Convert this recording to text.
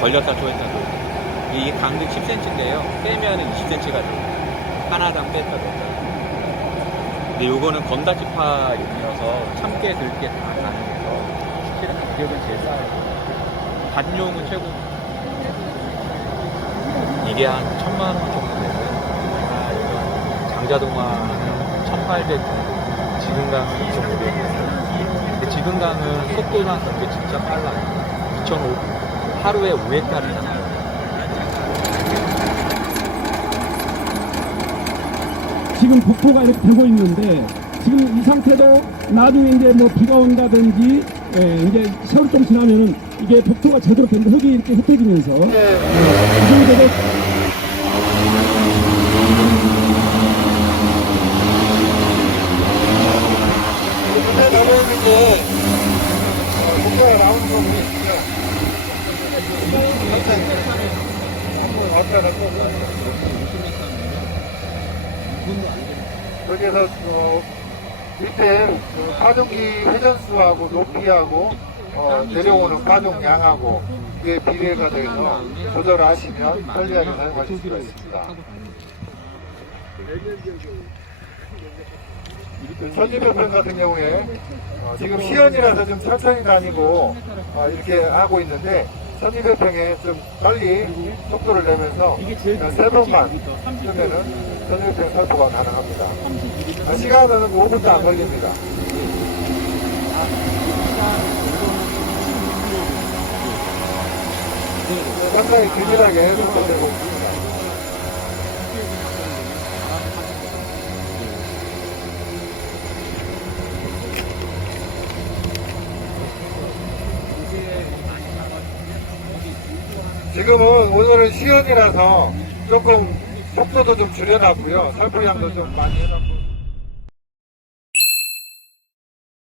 걸렸다 조였다 조였다. 이 강등 10cm인데요. 빼면은 20cm가 돼요. 하나당 뺐다 뺐다. 근데 요거는 건다지파용이어서 참깨 들깨 다 가능해서 실은 가격은 제일 싸요. 관용은 최고. 이게 한 천만 원 정도 되고요. 아, 이거 장자동화 1800 정도. 지금강은 2500. 근데 지금 강은 속도나 그런 게 진짜 빨라요. 2005 하루에 5획까지 나와요. 지금 폭포가 이렇게 되고 있는데 지금 이 상태도 나중에 이제 뭐 비가 온다든지 예, 이제 세월 좀 지나면은 이게 폭포가 제대로 된 흙이 이렇게 흩어지면서 예, 이 정도로 근데 나오는 게 국가가 나오는 부분이 있어요. 한번 왔다 갔다 여기에서 어, 밑에 그 파종기 회전수하고 높이하고 어, 내려오는 파종량하고 그게 비례가 돼서 조절하시면 편리하게 사용하실 수가 있습니다. 선지별편 같은 경우에 어, 지금 시연이라서 좀 천천히 다니고 어, 이렇게 하고 있는데 선지별평에 좀 빨리 속도를 내면서 세 번만 쓰면은 선지별평 살포가 가능합니다. 아, 시간은 5분도 안 걸립니다. 상당히 균일하게 속도되고 있습니다. 지금은 오늘은 시연이라서 조금 속도도 좀 줄여놨고요. 살포량도 좀 많이 해놨고.